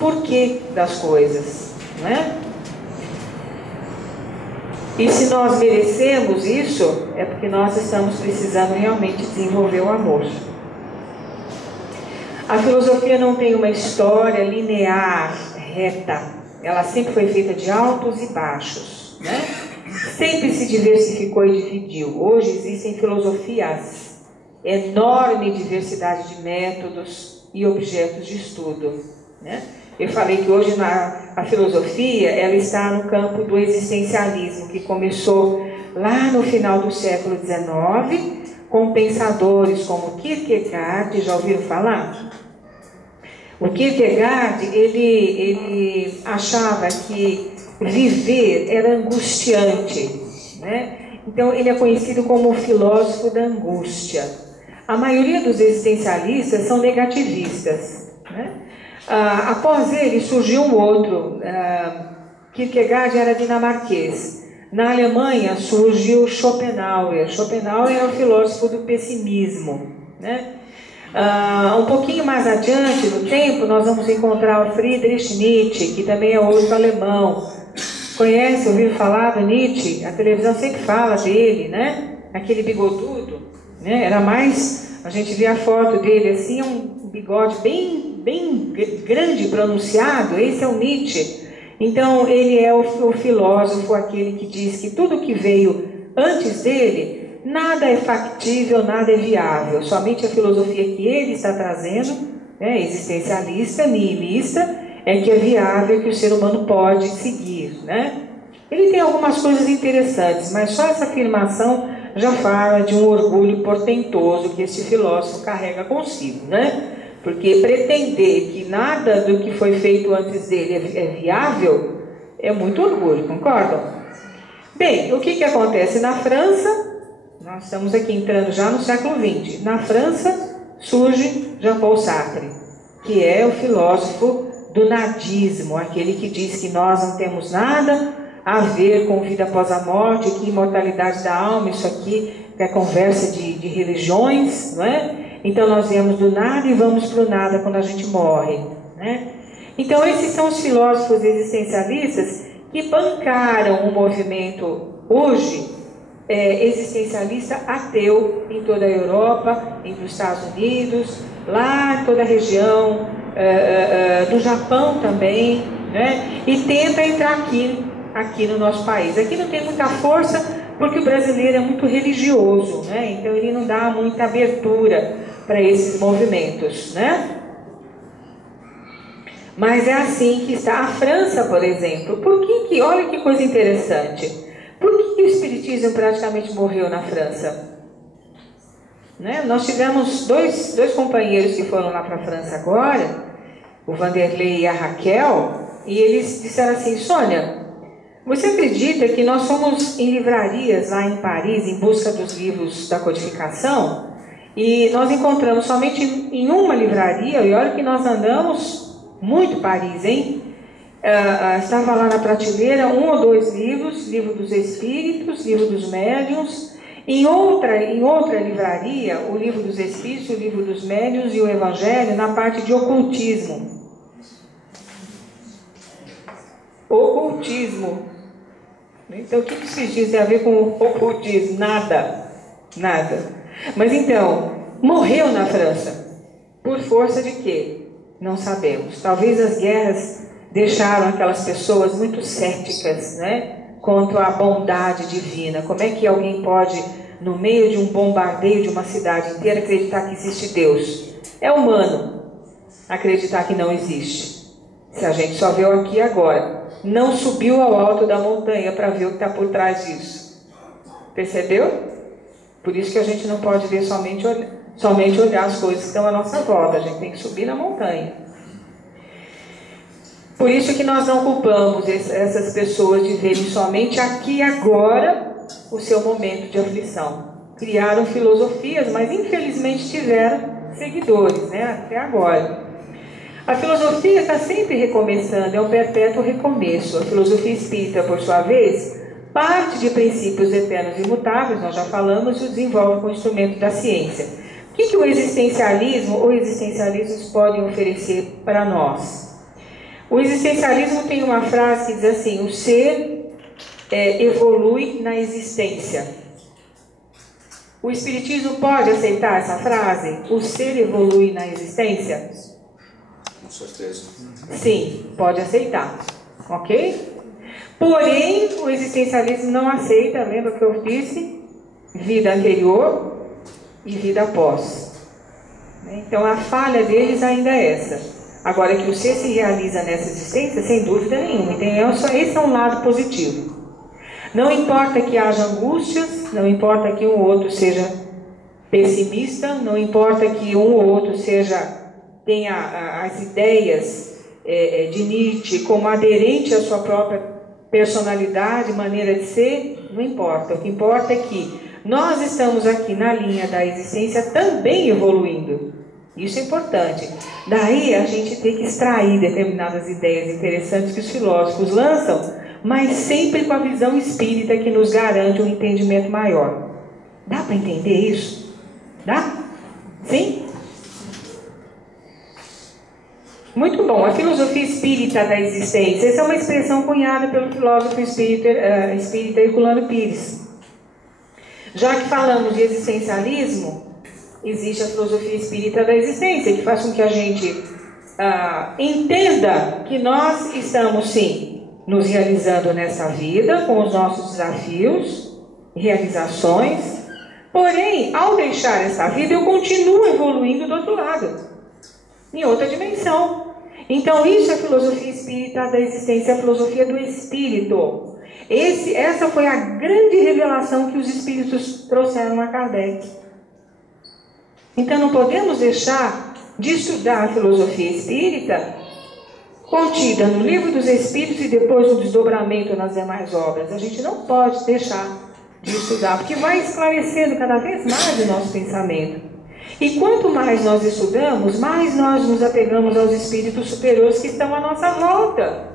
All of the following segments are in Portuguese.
porquê das coisas, né? E se nós merecemos isso, é porque nós estamos precisando realmente desenvolver o amor. A filosofia não tem uma história linear, reta. Ela sempre foi feita de altos e baixos, né? Sempre se diversificou e dividiu. Hoje existem filosofias, enorme diversidade de métodos e objetos de estudo, né? Eu falei que hoje a filosofia ela está no campo do existencialismo, que começou lá no final do século XIX, com pensadores como Kierkegaard. Já ouviram falar? O Kierkegaard, ele achava que viver era angustiante, né? Então ele é conhecido como o filósofo da angústia. A maioria dos existencialistas são negativistas, né? Após ele surgiu um outro, Kierkegaard era dinamarquês. Na Alemanha surgiu Schopenhauer. Schopenhauer era o filósofo do pessimismo, né? Um pouquinho mais adiante no tempo nós vamos encontrar o Friedrich Nietzsche, que também é outro alemão. Conhece, ouviu falar do Nietzsche? A televisão sempre fala dele, né? Aquele bigodudo, né? Era mais, a gente vê a foto dele assim, um bigode bem grande, pronunciado. Esse é o Nietzsche. Então ele é o filósofo, aquele que diz que tudo que veio antes dele, nada é factível, nada é viável. Somente a filosofia que ele está trazendo, né, existencialista, nihilista, é que é viável, que o ser humano pode seguir, né? Ele tem algumas coisas interessantes, mas só essa afirmação já fala de um orgulho portentoso que esse filósofo carrega consigo, né? Porque pretender que nada do que foi feito antes dele é viável é muito orgulho, concordam? Bem, o que acontece na França? Nós estamos aqui entrando já no século XX. Na França surge Jean-Paul Sartre, que é o filósofo do nadismo, aquele que diz que nós não temos nada a ver com vida após a morte, que imortalidade da alma, isso aqui é conversa de religiões, não é? Então nós viemos do nada e vamos para o nada quando a gente morre, né? Então esses são os filósofos existencialistas que bancaram o movimento hoje existencialista ateu em toda a Europa, entre os Estados Unidos, lá em toda a região do Japão também, né? E tenta entrar aqui no nosso país. Aqui não tem muita força porque o brasileiro é muito religioso, né? Então ele não dá muita abertura para esses movimentos, né? Mas é assim que está a França, por exemplo. Por que olha que coisa interessante. Por que o espiritismo praticamente morreu na França? Né? Nós tivemos dois companheiros que foram lá para a França agora, o Vanderlei e a Raquel, e eles disseram assim: Sônia, você acredita que nós fomos em livrarias lá em Paris em busca dos livros da codificação e nós encontramos somente em uma livraria, e olha que nós andamos muito Paris, hein? Estava lá na prateleira 1 ou 2 livros, livro dos Espíritos, livro dos Médiuns. Em outra livraria, o livro dos Espíritos, o livro dos Médiuns e o Evangelho na parte de ocultismo. Ocultismo. Então o que esses dias tem a ver com ocultismo? Nada. Mas então, morreu na França. Por força de quê? Não sabemos. Talvez as guerras deixaram aquelas pessoas muito céticas, né, quanto à bondade divina. Como é que alguém pode, no meio de um bombardeio de uma cidade inteira, acreditar que existe Deus? É humano acreditar que não existe. Se a gente só viu aqui agora, não subiu ao alto da montanha para ver o que está por trás disso. Percebeu? Por isso que a gente não pode ver somente olhar as coisas que estão à nossa volta. A gente tem que subir na montanha. Por isso que nós não culpamos essas pessoas de verem somente aqui e agora o seu momento de aflição. Criaram filosofias, mas infelizmente tiveram seguidores, né, até agora. A filosofia está sempre recomeçando, é um perpétuo recomeço. A filosofia espírita, por sua vez, parte de princípios eternos e imutáveis, nós já falamos, e o desenvolve com o instrumento da ciência. O que o existencialismo ou existencialismos podem oferecer para nós? O existencialismo tem uma frase que diz assim: o ser evolui na existência. O espiritismo pode aceitar essa frase? O ser evolui na existência? Com certeza. Sim, pode aceitar. Ok? Porém, o existencialismo não aceita, lembra que eu disse? Vida anterior e vida após. Então a falha deles ainda é essa. Agora que o ser se realiza nessa existência, sem dúvida nenhuma. Então esse é um lado positivo. Não importa que haja angústias, não importa que um ou outro seja pessimista, não importa que um ou outro tenha as ideias de Nietzsche como aderente à sua própria personalidade, maneira de ser, não importa. O que importa é que nós estamos aqui na linha da existência também evoluindo. Isso é importante. Daí a gente tem que extrair determinadas ideias interessantes que os filósofos lançam, mas sempre com a visão espírita que nos garante um entendimento maior. Dá para entender isso? Dá? Sim? Muito bom. A filosofia espírita da existência. Essa é uma expressão cunhada pelo filósofo espírita Herculano Pires. Já que falamos de existencialismo, existe a filosofia espírita da existência, que faz com que a gente entenda que nós estamos, sim, nos realizando nessa vida, com os nossos desafios, realizações. Porém, ao deixar essa vida, eu continuo evoluindo do outro lado, em outra dimensão. Então, isso é a filosofia espírita da existência, a filosofia do espírito. Essa foi a grande revelação que os espíritos trouxeram a Kardec. Então, não podemos deixar de estudar a filosofia espírita contida no Livro dos Espíritos e depois no desdobramento nas demais obras. A gente não pode deixar de estudar, porque vai esclarecendo cada vez mais o nosso pensamento. E quanto mais nós estudamos, mais nós nos apegamos aos espíritos superiores que estão à nossa volta,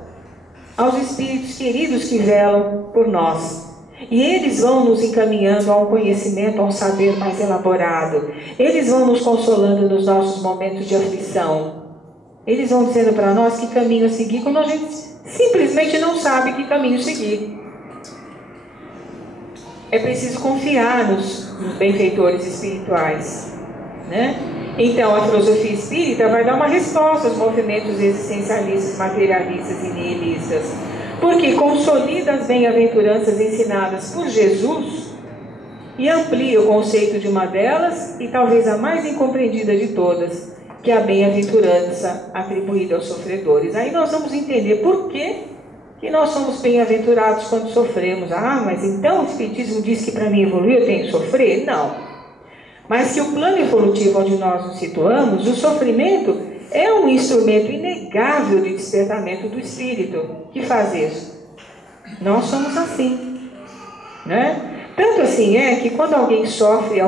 aos espíritos queridos que velam por nós. E eles vão nos encaminhando a um conhecimento, a um saber mais elaborado. Eles vão nos consolando nos nossos momentos de aflição. Eles vão dizendo para nós que caminho seguir, quando a gente simplesmente não sabe que caminho seguir. É preciso confiar nos benfeitores espirituais, né? Então, a filosofia espírita vai dar uma resposta aos movimentos existencialistas, materialistas e nihilistas, porque consolida as bem-aventuranças ensinadas por Jesus e amplia o conceito de uma delas, e talvez a mais incompreendida de todas, que é a bem-aventurança atribuída aos sofredores. Aí nós vamos entender por que nós somos bem-aventurados quando sofremos. Ah, mas então o Espiritismo diz que para mim evoluir eu tenho que sofrer? Não. Mas que o plano evolutivo onde nós nos situamos, o sofrimento é um instrumento inegável de despertamento do espírito. Que faz isso? Nós somos assim, né? Tanto assim é que quando alguém sofre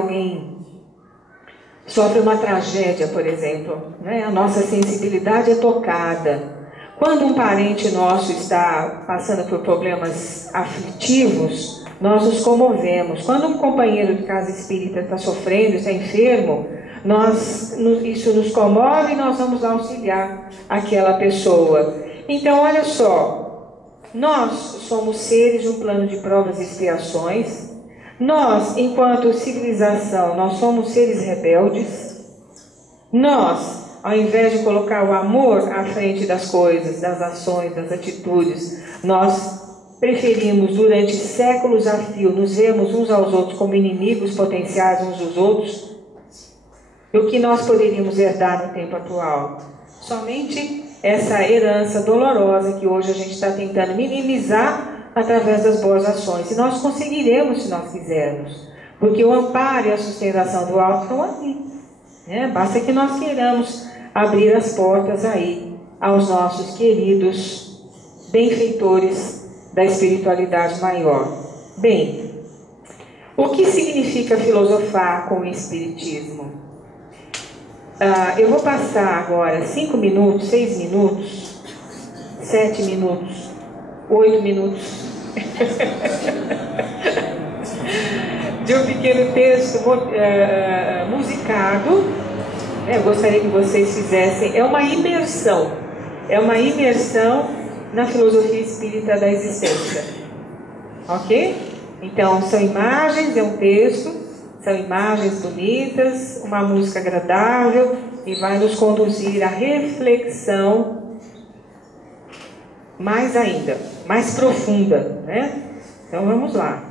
uma tragédia, por exemplo, né? A nossa sensibilidade é tocada. Quando um parente nosso está passando por problemas aflitivos, nós nos comovemos. Quando um companheiro de casa espírita está sofrendo, está enfermo, isso nos comove e nós vamos auxiliar aquela pessoa. Então, olha só, nós somos seres de um plano de provas e expiações. Nós, enquanto civilização, nós somos seres rebeldes. Nós, ao invés de colocar o amor à frente das coisas, das ações, das atitudes, nós preferimos durante séculos a fio nos vermos uns aos outros como inimigos potenciais uns dos outros. E o que nós poderíamos herdar no tempo atual? Somente essa herança dolorosa que hoje a gente está tentando minimizar através das boas ações. E nós conseguiremos se nós quisermos, porque o amparo e a sustentação do alto estão aqui, né? Basta que nós queiramos abrir as portas aí aos nossos queridos benfeitores da espiritualidade maior. Bem, o que significa filosofar com o Espiritismo? Eu vou passar agora 5 minutos, 6 minutos, 7 minutos, 8 minutos de um pequeno texto musicado. Eu gostaria que vocês fizessem, é uma imersão é uma imersão na filosofia espírita da existência. Ok? Então, são imagens, é um texto, são imagens bonitas, uma música agradável, e vai nos conduzir à reflexão mais ainda, mais profunda, né? Então, vamos lá.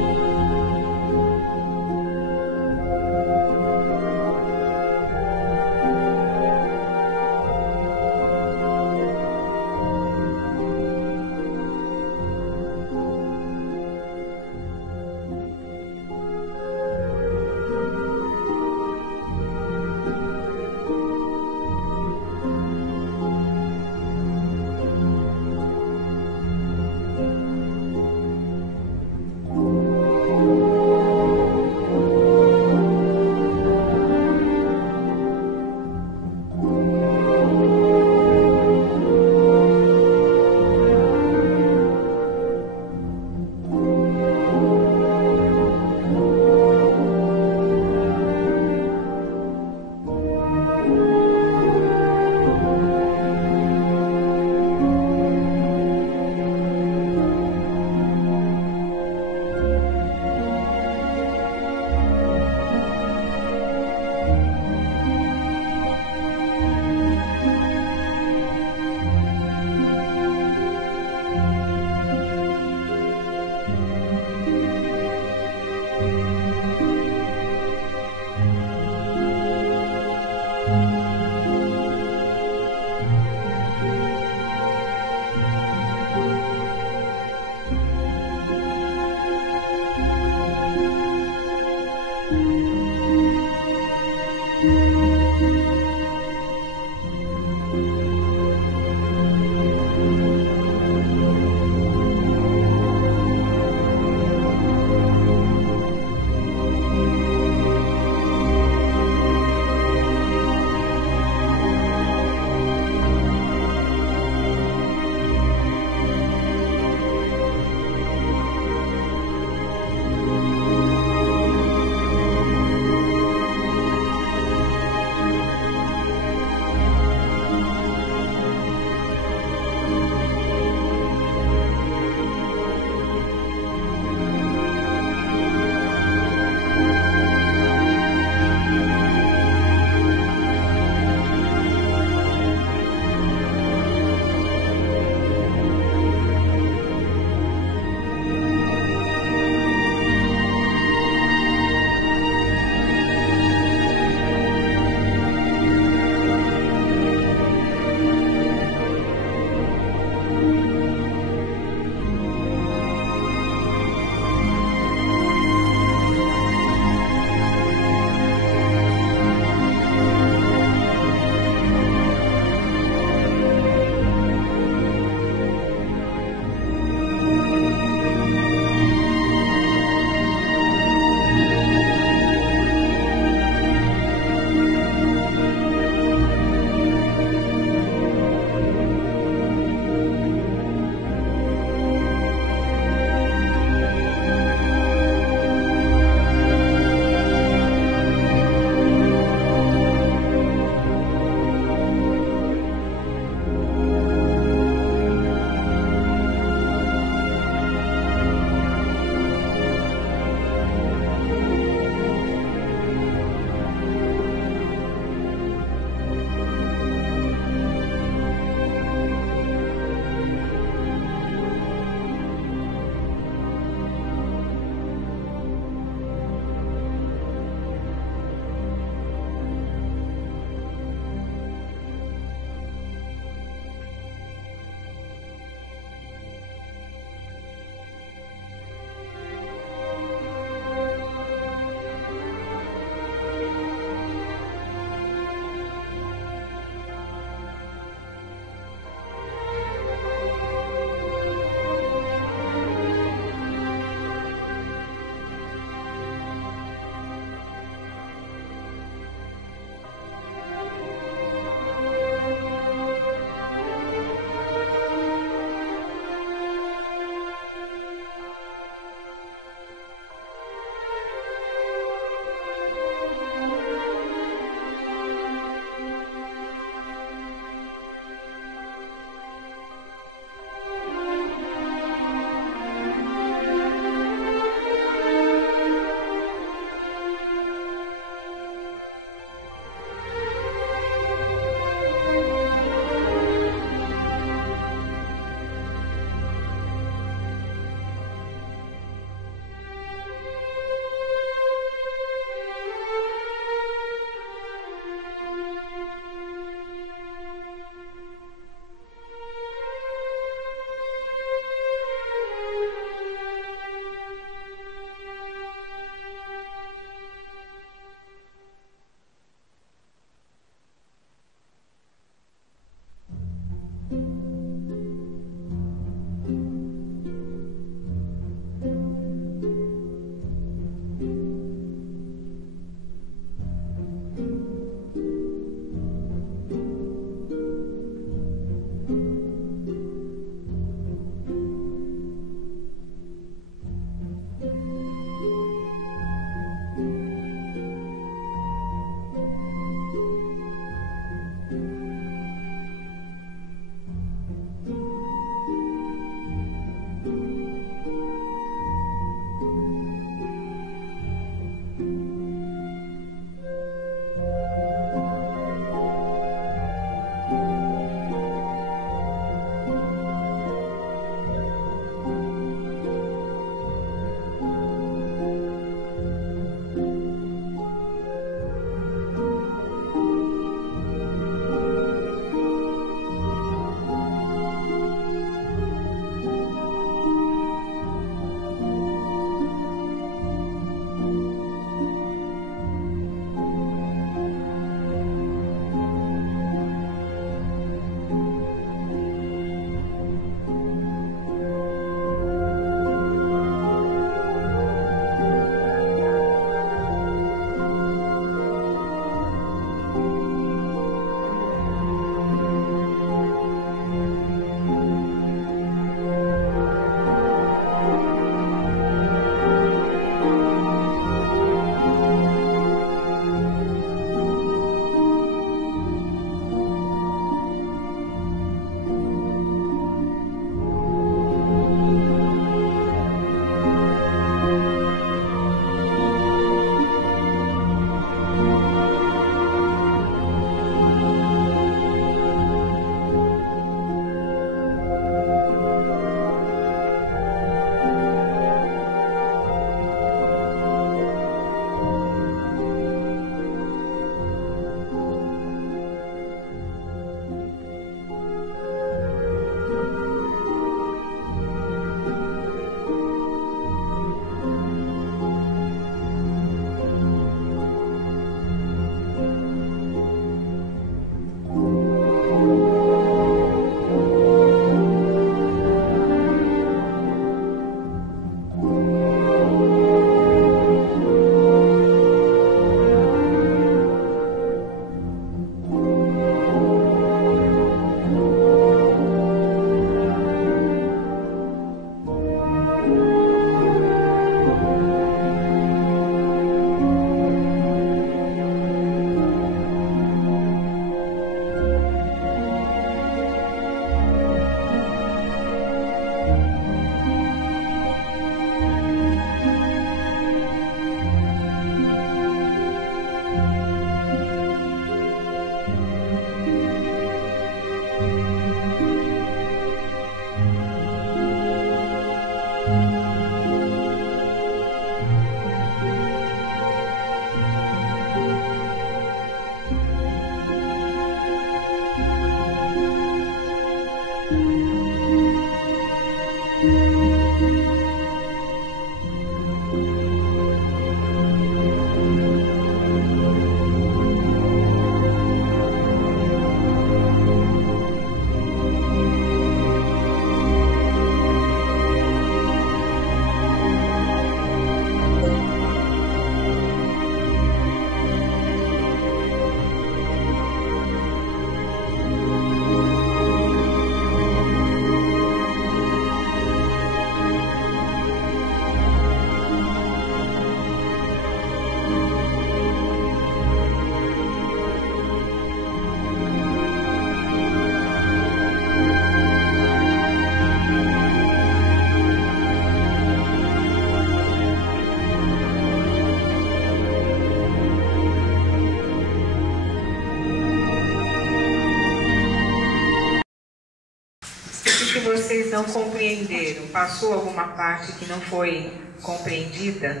que vocês não compreenderam? Passou alguma parte que não foi compreendida?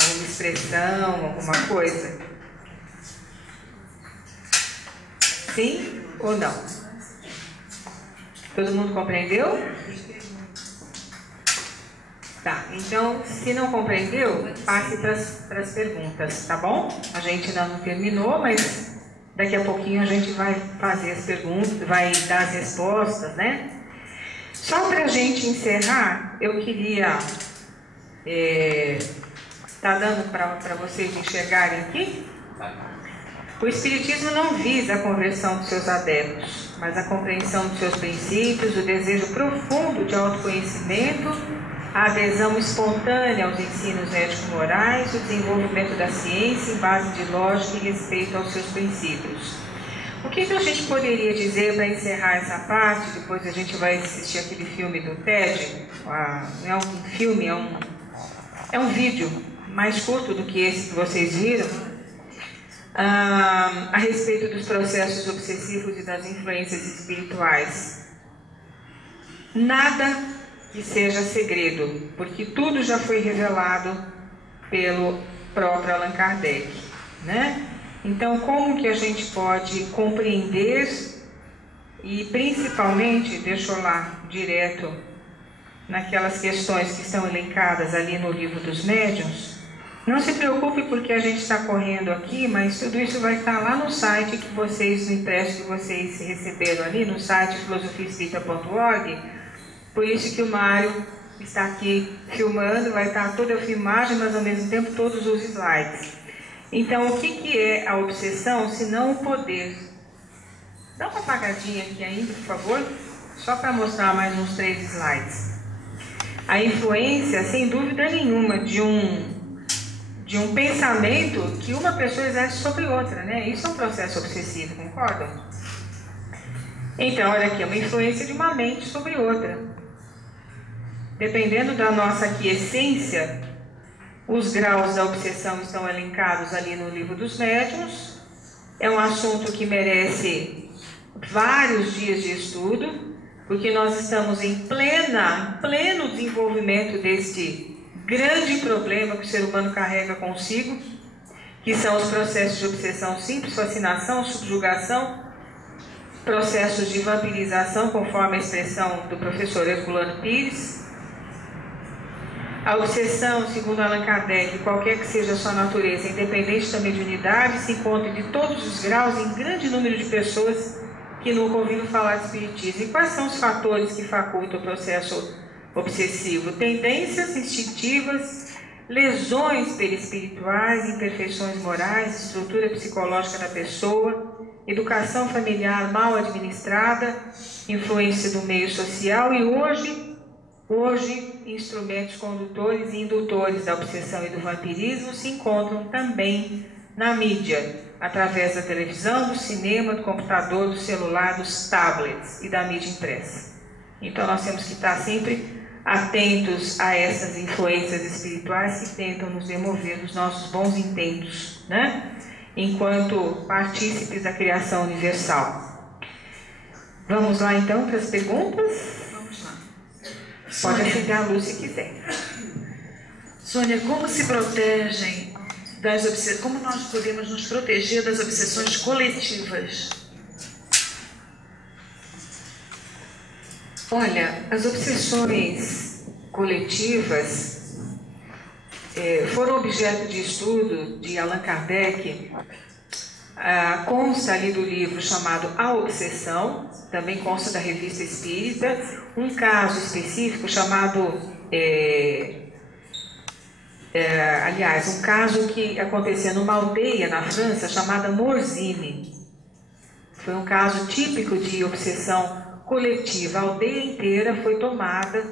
Alguma expressão, alguma coisa? Sim ou não? Todo mundo compreendeu? Tá, então, se não compreendeu, passe para as perguntas, tá bom? A gente ainda não terminou, mas daqui a pouquinho a gente vai fazer as perguntas, vai dar as respostas, né? Só para a gente encerrar, eu queria... tá dando para vocês enxergarem aqui? O Espiritismo não visa a conversão dos seus adeptos, mas a compreensão dos seus princípios, o desejo profundo de autoconhecimento, a adesão espontânea aos ensinos ético-morais, o desenvolvimento da ciência em base de lógica e respeito aos seus princípios. O que a gente poderia dizer para encerrar essa parte? Depois a gente vai assistir aquele filme do TED. Não é um filme, é um vídeo mais curto do que esse que vocês viram, a respeito dos processos obsessivos e das influências espirituais. Nada que seja segredo, porque tudo já foi revelado pelo próprio Allan Kardec, né? Então, como que a gente pode compreender e, principalmente, deixa eu lá direto naquelas questões que estão elencadas ali no Livro dos Médiuns. Não se preocupe porque a gente está correndo aqui, mas tudo isso vai estar lá no site que vocês, no impresso que vocês receberam ali, no site filosofiaespírita.org. Por isso que o Mário está aqui filmando, vai estar toda a filmagem, mas ao mesmo tempo todos os slides. Então, o que é a obsessão, se não o poder? Dá uma apagadinha aqui ainda, por favor, só para mostrar mais uns 3 slides. A influência, sem dúvida nenhuma, de um pensamento que uma pessoa exerce sobre outra, né? Isso é um processo obsessivo, concordam? Então, olha aqui, uma influência de uma mente sobre outra. Dependendo da nossa aquiescência, os graus da obsessão estão elencados ali no Livro dos Médiuns. É um assunto que merece vários dias de estudo, porque nós estamos em pleno desenvolvimento deste grande problema que o ser humano carrega consigo, que são os processos de obsessão simples, fascinação, subjugação, processos de vampirização, conforme a expressão do professor Herculano Pires. A obsessão, segundo Allan Kardec, qualquer que seja a sua natureza, independente da mediunidade, se encontra de todos os graus em grande número de pessoas que nunca ouviram falar de espiritismo. E quais são os fatores que facultam o processo obsessivo? Tendências instintivas, lesões perispirituais, imperfeições morais, estrutura psicológica da pessoa, educação familiar mal administrada, influência do meio social e hoje instrumentos condutores e indutores da obsessão e do vampirismo se encontram também na mídia, através da televisão, do cinema, do computador, do celular, dos tablets e da mídia impressa. Então nós temos que estar sempre atentos a essas influências espirituais que tentam nos demover dos nossos bons intentos, né? Enquanto partícipes da criação universal. Vamos lá então para as perguntas? Pode acender a luz se quiser. Sônia, como se protegem das obsessões? Como nós podemos nos proteger das obsessões coletivas? Olha, as obsessões coletivas foram objeto de estudo de Allan Kardec. Consta ali do livro chamado A Obsessão, também consta da Revista Espírita, um caso específico chamado, um caso que acontecia numa aldeia na França chamada Morzine. Foi um caso típico de obsessão coletiva. A aldeia inteira foi tomada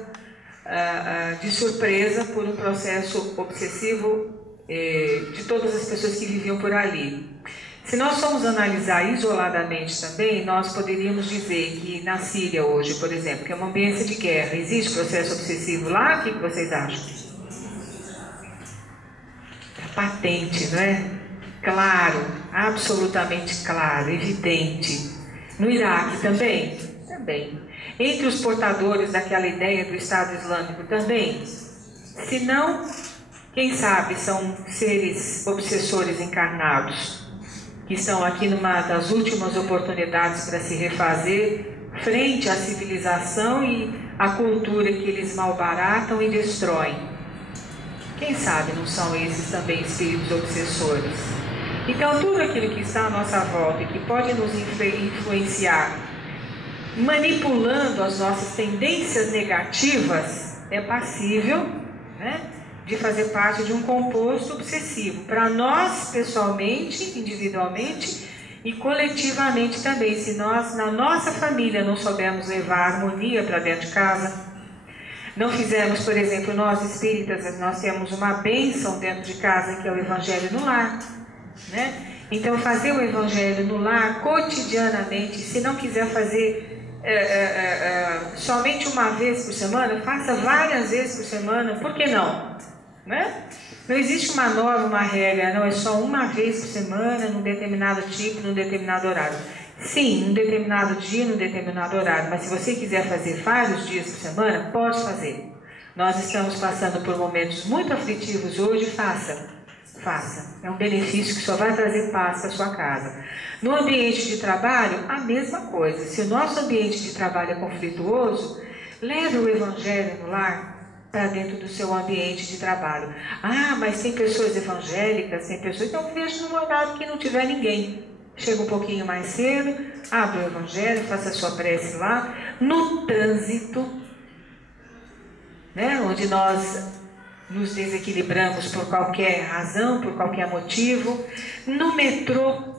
de surpresa por um processo obsessivo de todas as pessoas que viviam por ali. Se nós formos analisar isoladamente também, nós poderíamos dizer que na Síria hoje, por exemplo, que é uma ambiência de guerra, existe processo obsessivo lá? O que vocês acham? É patente, não é? Claro, absolutamente claro, evidente. No Iraque também? Também. Entre os portadores daquela ideia do Estado Islâmico? Também. Se não, quem sabe são seres obsessores encarnados, que estão aqui numa das últimas oportunidades para se refazer frente à civilização e à cultura que eles malbaratam e destroem. Quem sabe não são esses também espíritos obsessores? Então, tudo aquilo que está à nossa volta e que pode nos influenciar, manipulando as nossas tendências negativas, é passível, né, de fazer parte de um composto obsessivo. Para nós, pessoalmente, individualmente e coletivamente também. Se nós, na nossa família, não soubermos levar harmonia para dentro de casa, não fizermos, por exemplo, nós espíritas, nós temos uma bênção dentro de casa, que é o Evangelho no lar, né? Então, fazer o Evangelho no lar cotidianamente, se não quiser fazer somente uma vez por semana, faça várias vezes por semana, por que não? Né? Não existe uma norma, uma regra, não, é só uma vez por semana, num determinado tipo, num determinado horário. Sim, num determinado dia, num determinado horário, mas se você quiser fazer vários dias por semana, pode fazer. Nós estamos passando por momentos muito aflitivos hoje, faça. É um benefício que só vai trazer paz para a sua casa. No ambiente de trabalho, a mesma coisa. Se o nosso ambiente de trabalho é conflituoso, leve o Evangelho no lar para dentro do seu ambiente de trabalho. Ah, mas tem pessoas evangélicas, tem pessoas... Então veja num horário que não tiver ninguém. Chega um pouquinho mais cedo, abre o Evangelho, faça a sua prece lá. No trânsito, né, onde nós nos desequilibramos por qualquer razão, por qualquer motivo, no metrô,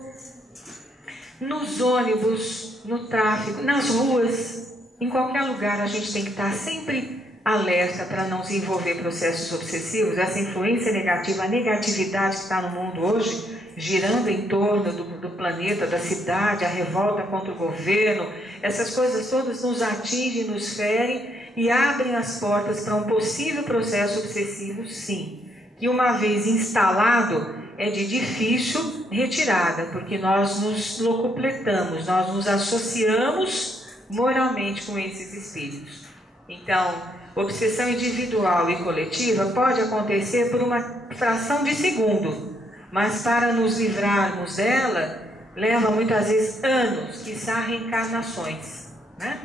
nos ônibus, no tráfego, nas ruas, em qualquer lugar a gente tem que estar sempre alerta para não se envolver em processos obsessivos. Essa influência negativa, a negatividade que está no mundo hoje, girando em torno do planeta, da cidade, a revolta contra o governo, essas coisas todas nos atingem, nos ferem e abrem as portas para um possível processo obsessivo, sim, que uma vez instalado é de difícil retirada, porque nós nos locupletamos, nós nos associamos moralmente com esses espíritos. Então, obsessão individual e coletiva pode acontecer por uma fração de segundo, mas para nos livrarmos dela, leva muitas vezes anos, quiçá reencarnações, né?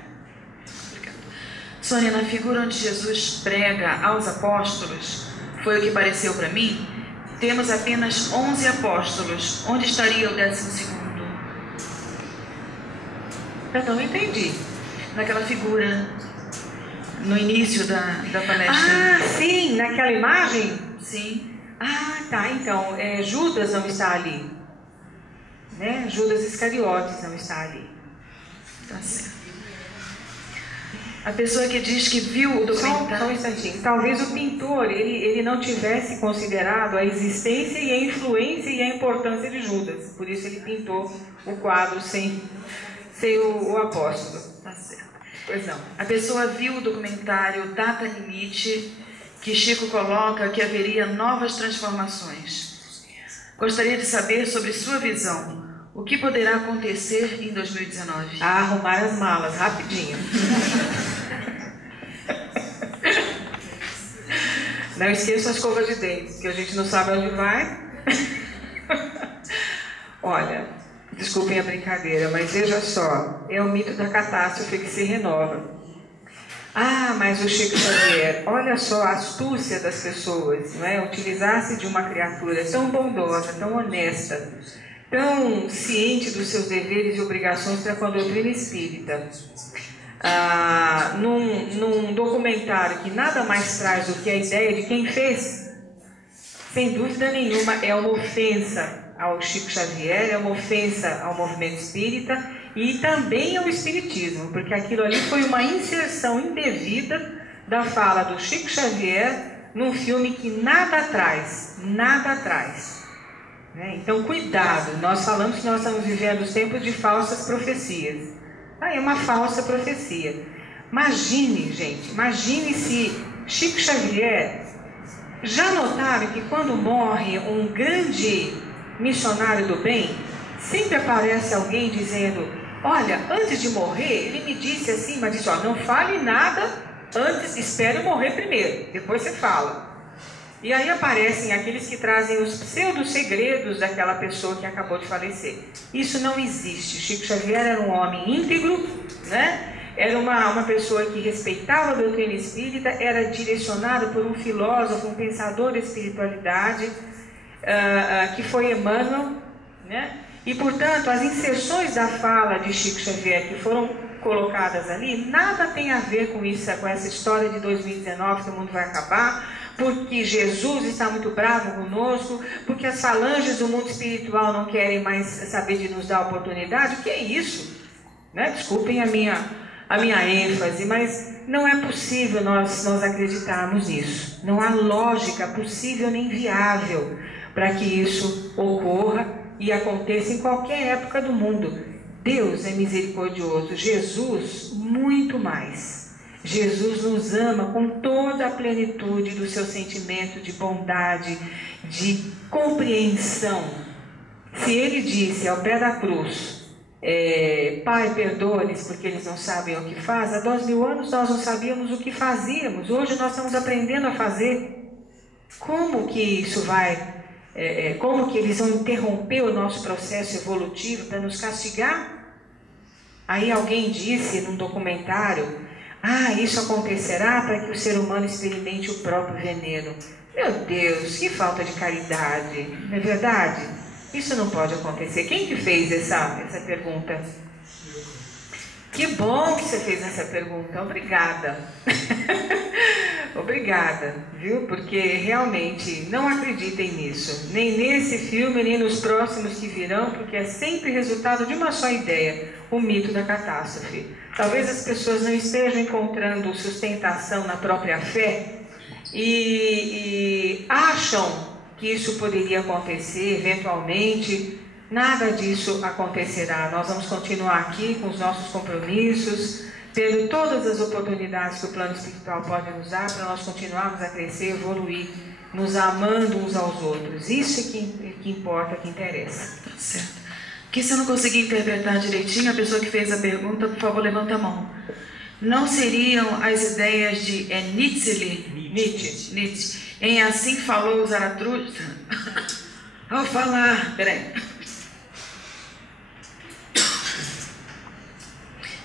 Sônia, na figura onde Jesus prega aos apóstolos, foi o que pareceu para mim, temos apenas 11 apóstolos. Onde estaria o 12º? Eu não entendi. Naquela figura, no início da palestra. Ah, sim, naquela imagem? Sim. Ah, tá, então, Judas não está ali, né? Judas Iscariotes não está ali. Tá certo. A pessoa que diz que viu o documentário... Só um instantinho. Talvez o pintor, ele não tivesse considerado a existência e a influência e a importância de Judas. Por isso ele pintou o quadro sem o apóstolo. Tá certo. Pois não. A pessoa viu o documentário Data Limite, que Chico coloca que haveria novas transformações. Gostaria de saber sobre sua visão. O que poderá acontecer em 2019? Arrumar as malas, rapidinho. Não esqueça a escova de dentes, que a gente não sabe onde vai. Olha, desculpem a brincadeira, mas veja só, é o mito da catástrofe que se renova. Ah, mas o Chico Xavier, olha só a astúcia das pessoas, não é? Utilizar-se de uma criatura tão bondosa, tão honesta, tão ciente dos seus deveres e obrigações para com a doutrina espírita. Num documentário que nada mais traz do que a ideia de quem fez, sem dúvida nenhuma, é uma ofensa ao Chico Xavier, é uma ofensa ao movimento espírita e também ao espiritismo, porque aquilo ali foi uma inserção indevida da fala do Chico Xavier num filme que nada traz, né? Então, cuidado, nós falamos que nós estamos vivendo os tempos de falsas profecias. É uma falsa profecia. Imagine, gente, imagine se Chico Xavier... Já notaram que quando morre um grande missionário do bem, sempre aparece alguém dizendo: olha, antes de morrer, ele me disse assim, mas disse, ó, não fale nada antes, espere eu morrer primeiro, depois você fala. E aí aparecem aqueles que trazem os pseudo-segredos daquela pessoa que acabou de falecer. Isso não existe. Chico Xavier era um homem íntegro, né? Era uma pessoa que respeitava a doutrina espírita, era direcionado por um filósofo, um pensador da espiritualidade, que foi Emmanuel, né? E, portanto, as inserções da fala de Chico Xavier que foram colocadas ali, nada tem a ver com isso, com essa história de 2019 que o mundo vai acabar, porque Jesus está muito bravo conosco, porque as falanges do mundo espiritual não querem mais saber de nos dar oportunidade. O que é isso? Né? Desculpem a minha ênfase, mas não é possível nós acreditarmos nisso. Não há lógica possível nem viável para que isso ocorra e aconteça em qualquer época do mundo. Deus é misericordioso, Jesus muito mais. Jesus nos ama com toda a plenitude do seu sentimento de bondade, de compreensão. Se ele disse ao pé da cruz, Pai, perdoa-lhes porque eles não sabem o que fazem, há 2000 anos nós não sabíamos o que fazíamos, hoje nós estamos aprendendo a fazer. Como que isso vai, como que eles vão interromper o nosso processo evolutivo para nos castigar? Aí alguém disse num documentário, isso acontecerá para que o ser humano experimente o próprio veneno. Meu Deus, que falta de caridade, não é verdade? Isso não pode acontecer. Quem que fez essa pergunta? Que bom que você fez essa pergunta, obrigada. Obrigada, viu? Porque realmente não acreditem nisso, nem nesse filme, nem nos próximos que virão, porque é sempre resultado de uma só ideia, o mito da catástrofe. Talvez as pessoas não estejam encontrando sustentação na própria fé e acham que isso poderia acontecer eventualmente. Nada disso acontecerá. Nós vamos continuar aqui com os nossos compromissos, tendo todas as oportunidades que o plano espiritual pode nos dar para nós continuarmos a crescer, evoluir, nos amando uns aos outros. Isso é que importa, que interessa. Tá certo. Que se eu não conseguir interpretar direitinho, a pessoa que fez a pergunta, por favor, levanta a mão. Não seriam as ideias de Nietzsche, em Assim Falou Zaratustra? Ao falar... Peraí.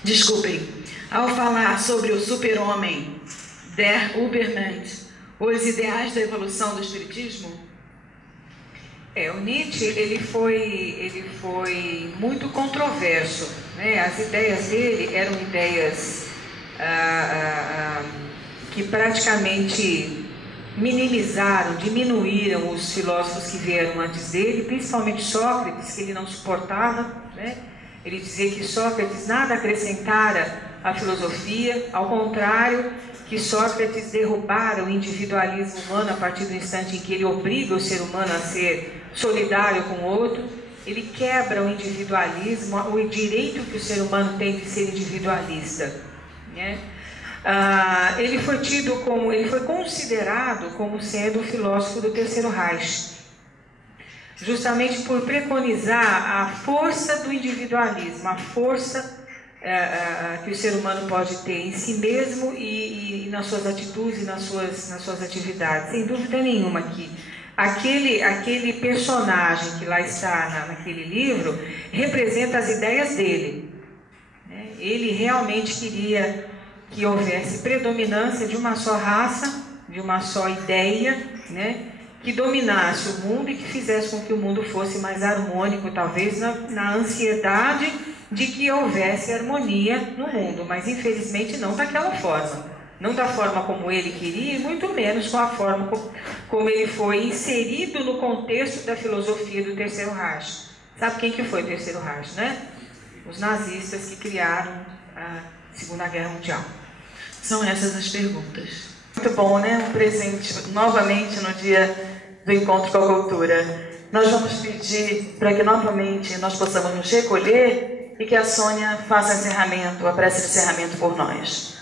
Desculpem. Ao falar sobre o super-homem, Der Übermensch, os ideais da evolução do espiritismo? O Nietzsche ele foi muito controverso, né? As ideias dele eram ideias que praticamente minimizaram, diminuíram os filósofos que vieram antes dele, principalmente Sócrates, que ele não suportava, né? Ele dizia que Sócrates nada acrescentara à filosofia, ao contrário, que Sócrates derrubara o individualismo humano a partir do instante em que ele obriga o ser humano a ser solidário com o outro. Ele quebra o individualismo, o direito que o ser humano tem de ser individualista, né? Ele foi considerado como sendo o filósofo do Terceiro Reich, justamente por preconizar a força do individualismo, a força que o ser humano pode ter em si mesmo e nas suas atitudes e nas suas atividades. Sem dúvida nenhuma que aquele personagem que lá está naquele livro representa as ideias dele, né? Ele realmente queria que houvesse predominância de uma só raça, de uma só ideia, né? Que dominasse o mundo e que fizesse com que o mundo fosse mais harmônico, talvez na ansiedade de que houvesse harmonia no mundo, mas infelizmente não daquela forma, não da forma como ele queria e muito menos com a forma como ele foi inserido no contexto da filosofia do Terceiro Reich. Sabe quem que foi o Terceiro Reich, né? Os nazistas que criaram a Segunda Guerra Mundial. São essas as perguntas. Muito bom, né? Um presente novamente no dia do Encontro com a Cultura. Nós vamos pedir para que novamente nós possamos nos recolher e que a Sônia faça encerramento, a prece de encerramento por nós.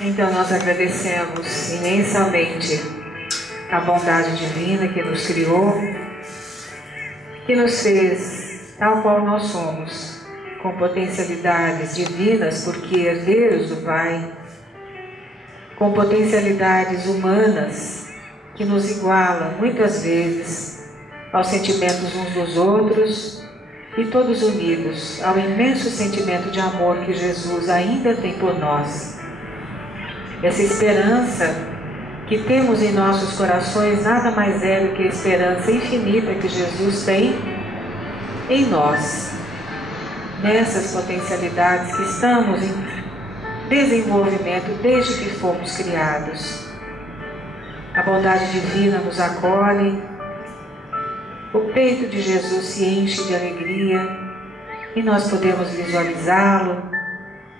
Então nós agradecemos imensamente a bondade divina que nos criou que nos fez tal qual nós somos, com potencialidades divinas, porque herdeiros do Pai, com potencialidades humanas que nos igualam muitas vezes aos sentimentos uns dos outros e todos unidos ao imenso sentimento de amor que Jesus ainda tem por nós. Essa esperança que temos em nossos corações nada mais é do que a esperança infinita que Jesus tem em nós, nessas potencialidades que estamos em desenvolvimento desde que fomos criados. A bondade divina nos acolhe, o peito de Jesus se enche de alegria e nós podemos visualizá-lo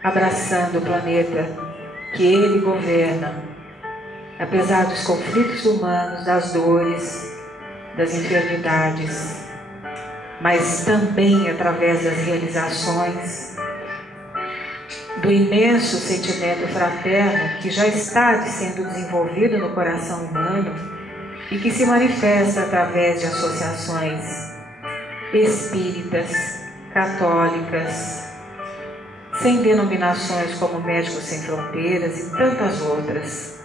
abraçando o planeta que ele governa, apesar dos conflitos humanos, das dores, das enfermidades, mas também através das realizações, do imenso sentimento fraterno que já está sendo desenvolvido no coração humano e que se manifesta através de associações espíritas, católicas, sem denominações como Médicos Sem Fronteiras e tantas outras.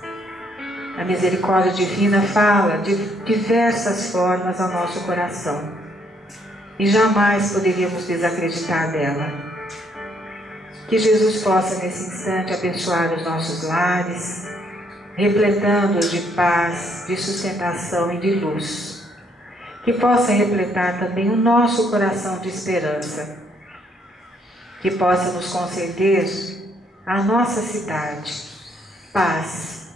A misericórdia divina fala de diversas formas ao nosso coração e jamais poderíamos desacreditar dela. Que Jesus possa nesse instante abençoar os nossos lares, repletando-os de paz, de sustentação e de luz. Que possa repletar também o nosso coração de esperança. Que possa nos conceder a nossa cidade, paz,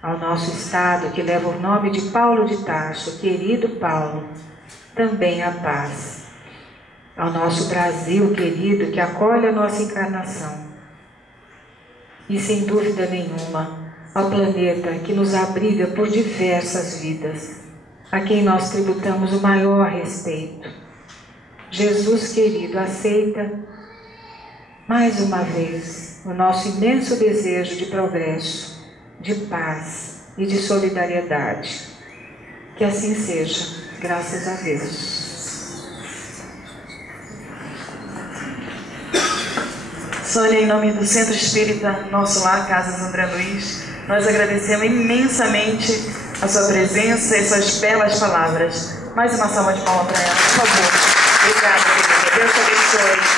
ao nosso estado que leva o nome de Paulo de Tarso, querido Paulo, também a paz. Ao nosso Brasil querido que acolhe a nossa encarnação. E sem dúvida nenhuma, ao planeta que nos abriga por diversas vidas, a quem nós tributamos o maior respeito. Jesus querido, aceita mais uma vez o nosso imenso desejo de progresso, de paz e de solidariedade. Que assim seja, graças a Deus. Sônia, em nome do Centro Espírita Nosso Lar, Casas André Luiz, nós agradecemos imensamente a sua presença e suas belas palavras. Mais uma salva de palmas para ela, por favor. Obrigada, querida. Deus te abençoe.